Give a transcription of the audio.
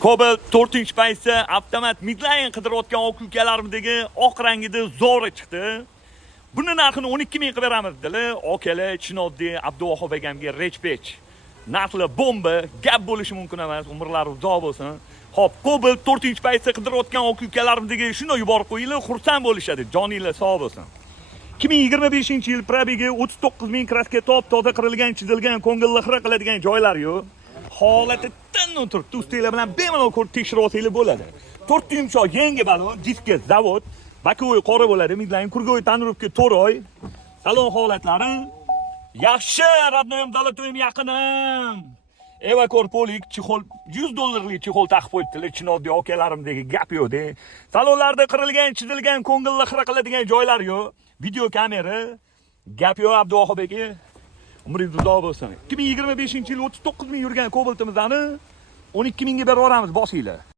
Cobalt 4-paysi avtomat midline qidirayotgan aka-ukalarimdagi oq rangida zo'ri chiqdi. Buni narxini 12 ming qilib beramiz dedilar. Okalar Chinoddiy Abduvahhab akamga rechpech. Narxlar bomba, gap bo'lishi mumkin emas, umrlari uzoq bo'lsin. Xo'p, Cobalt 4-paysi qidirayotgan aka-ukalarimdagi shuni yuborib qo'yinglar, xursand bo'lishadi. Joninglar sog' bo'lsin. 2025-yil probegi 39 ming kraska top, toza qirilgan, chizilgan, ko'ngilli xira qiladigan joylar yo'q. Holati tinmay turibdi. Ustinglar bilan bemalol ko'rib tekshirib olsangiz bo'ladi. 4 yumshoq yangi balon, diska zavod, bakovoy qora bo'ladi, midline kurgoy tanrubga 4 oy. Salon holatlari yaxshi, radnoyim dalatoyim yaqinim. Evakor polik chexol $100 chexol taqib qo'yibdilar. Chinoddiy akalarimdagi gap yo'q-da. Salonlarda qirilgan, chizilgan, ko'ngilli xira qiladigan joylar yo'q. Video kamera, gap yo'q Abduvahhab aka. Umringiz uzoq bo'lsin. 2025-yil 39 ming yurgan Cobaltimizni 12 mingga berib yuboramiz, bosinglar.